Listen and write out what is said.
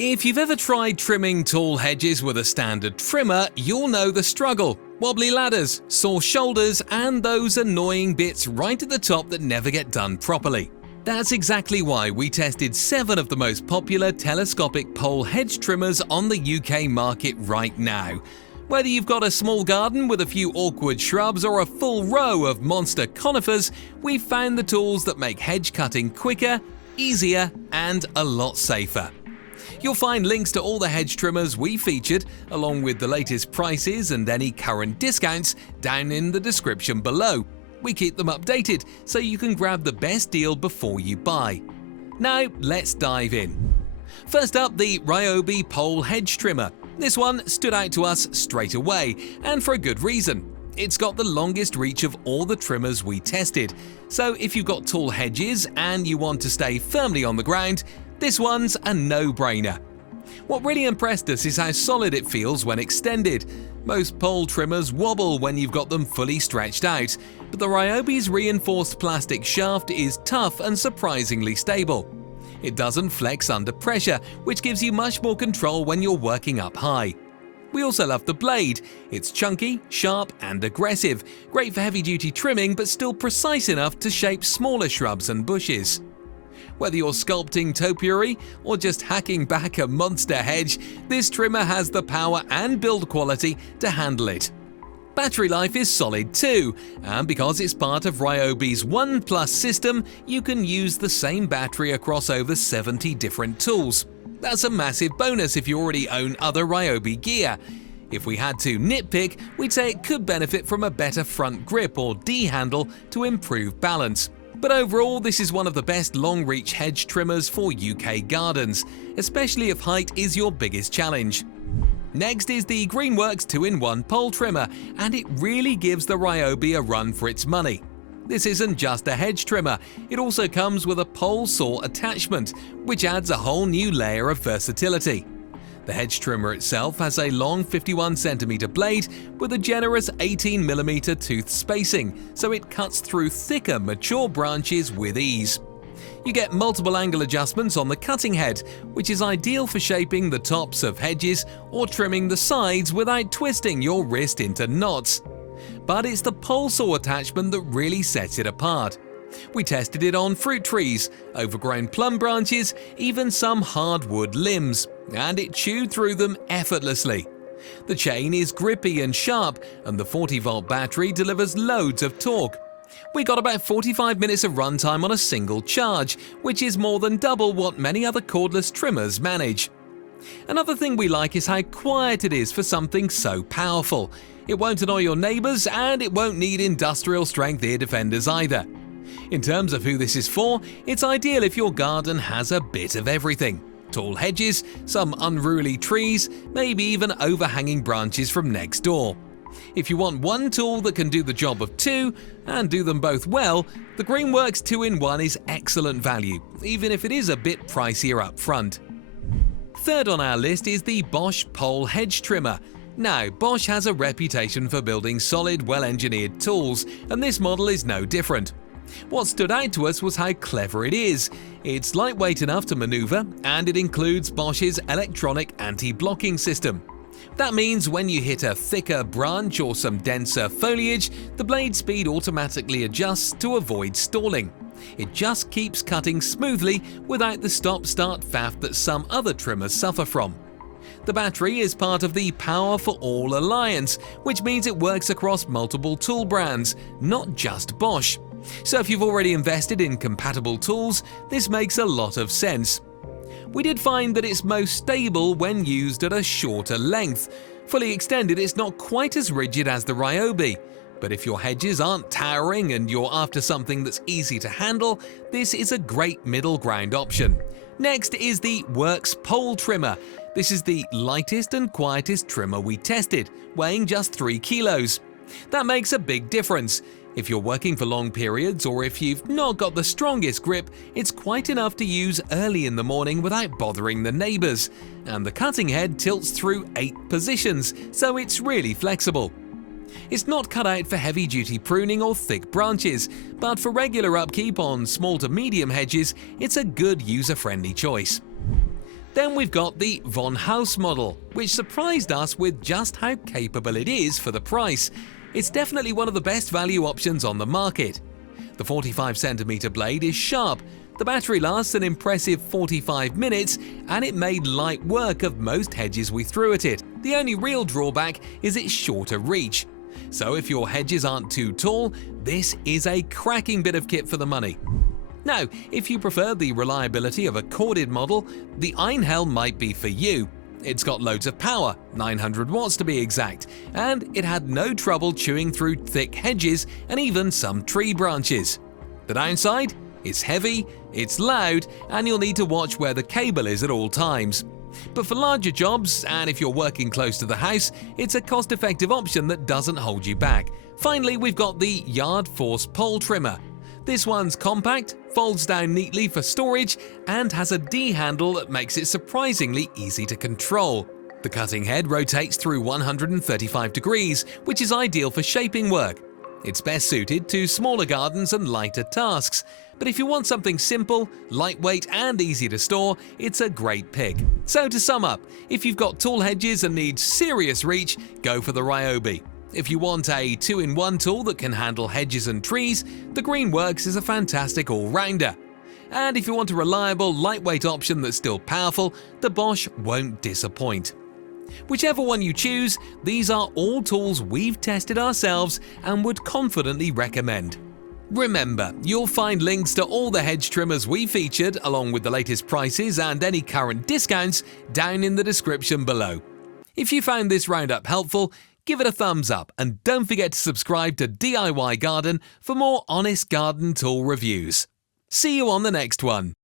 If you've ever tried trimming tall hedges with a standard trimmer, you'll know the struggle. Wobbly ladders, sore shoulders, and those annoying bits right at the top that never get done properly. That's exactly why we tested 7 of the most popular telescopic pole hedge trimmers on the UK market right now. Whether you've got a small garden with a few awkward shrubs or a full row of monster conifers, we've found the tools that make hedge cutting quicker, easier, and a lot safer. You'll find links to all the hedge trimmers we featured, along with the latest prices and any current discounts, down in the description below. We keep them updated so you can grab the best deal before you buy. Now let's dive in. First up, the Ryobi Pole Hedge Trimmer. This one stood out to us straight away, and for a good reason. It's got the longest reach of all the trimmers we tested, so if you've got tall hedges and you want to stay firmly on the ground, this one's a no-brainer. What really impressed us is how solid it feels when extended. Most pole trimmers wobble when you've got them fully stretched out, but the Ryobi's reinforced plastic shaft is tough and surprisingly stable. It doesn't flex under pressure, which gives you much more control when you're working up high. We also love the blade. It's chunky, sharp, and aggressive. Great for heavy-duty trimming, but still precise enough to shape smaller shrubs and bushes. Whether you're sculpting topiary or just hacking back a monster hedge, this trimmer has the power and build quality to handle it. Battery life is solid too, and because it's part of Ryobi's One Plus system, you can use the same battery across over 70 different tools. That's a massive bonus if you already own other Ryobi gear. If we had to nitpick, we'd say it could benefit from a better front grip or D-handle to improve balance. But overall, this is one of the best long-reach hedge trimmers for UK gardens, especially if height is your biggest challenge. Next is the Greenworks 2-in-1 pole trimmer, and it really gives the Ryobi a run for its money. This isn't just a hedge trimmer, it also comes with a pole saw attachment, which adds a whole new layer of versatility. The hedge trimmer itself has a long 51cm blade with a generous 18mm tooth spacing, so it cuts through thicker, mature branches with ease. You get multiple angle adjustments on the cutting head, which is ideal for shaping the tops of hedges or trimming the sides without twisting your wrist into knots. But it's the pole saw attachment that really sets it apart. We tested it on fruit trees, overgrown plum branches, even some hardwood limbs, and it chewed through them effortlessly. The chain is grippy and sharp, and the 40-volt battery delivers loads of torque. We got about 45 minutes of runtime on a single charge, which is more than double what many other cordless trimmers manage. Another thing we like is how quiet it is for something so powerful. It won't annoy your neighbors, and it won't need industrial-strength ear defenders either. In terms of who this is for, it's ideal if your garden has a bit of everything. Tall hedges, some unruly trees, maybe even overhanging branches from next door. If you want one tool that can do the job of 2, and do them both well, the Greenworks 2-in-1 is excellent value, even if it is a bit pricier up front. Third on our list is the Bosch Pole Hedge Trimmer. Now, Bosch has a reputation for building solid, well-engineered tools, and this model is no different. What stood out to us was how clever it is. It's lightweight enough to maneuver, and it includes Bosch's electronic anti-blocking system. That means when you hit a thicker branch or some denser foliage, the blade speed automatically adjusts to avoid stalling. It just keeps cutting smoothly without the stop-start faff that some other trimmers suffer from. The battery is part of the Power for All Alliance, which means it works across multiple tool brands, not just Bosch. So if you've already invested in compatible tools, this makes a lot of sense. We did find that it's most stable when used at a shorter length. Fully extended, it's not quite as rigid as the Ryobi, but if your hedges aren't towering and you're after something that's easy to handle, this is a great middle ground option. Next is the Worx Pole Trimmer. This is the lightest and quietest trimmer we tested, weighing just 3 kilos. That makes a big difference. If you're working for long periods or if you've not got the strongest grip, it's quite enough to use early in the morning without bothering the neighbors. And the cutting head tilts through 8 positions, so it's really flexible. It's not cut out for heavy-duty pruning or thick branches, but for regular upkeep on small to medium hedges, it's a good user-friendly choice. Then we've got the VonHaus model, which surprised us with just how capable it is for the price. It's definitely one of the best value options on the market. The 45cm blade is sharp, the battery lasts an impressive 45 minutes, and it made light work of most hedges we threw at it. The only real drawback is its shorter reach. So if your hedges aren't too tall, this is a cracking bit of kit for the money. Now, if you prefer the reliability of a corded model, the Einhell might be for you. It's got loads of power, 900 watts to be exact, and it had no trouble chewing through thick hedges and even some tree branches. The downside? It's heavy, it's loud, and you'll need to watch where the cable is at all times. But for larger jobs, and if you're working close to the house, it's a cost-effective option that doesn't hold you back. Finally, we've got the Yard Force Pole Trimmer. This one's compact, folds down neatly for storage, and has a D handle that makes it surprisingly easy to control. The cutting head rotates through 135 degrees, which is ideal for shaping work. It's best suited to smaller gardens and lighter tasks, but if you want something simple, lightweight and easy to store, it's a great pick. So to sum up, if you've got tall hedges and need serious reach, go for the Ryobi. If you want a 2-in-1 tool that can handle hedges and trees, the Greenworks is a fantastic all-rounder. And if you want a reliable, lightweight option that's still powerful, the Bosch won't disappoint. Whichever one you choose, these are all tools we've tested ourselves and would confidently recommend. Remember, you'll find links to all the hedge trimmers we featured, along with the latest prices and any current discounts, down in the description below. If you found this roundup helpful, give it a thumbs up and don't forget to subscribe to DIY Garden for more honest garden tool reviews. See you on the next one.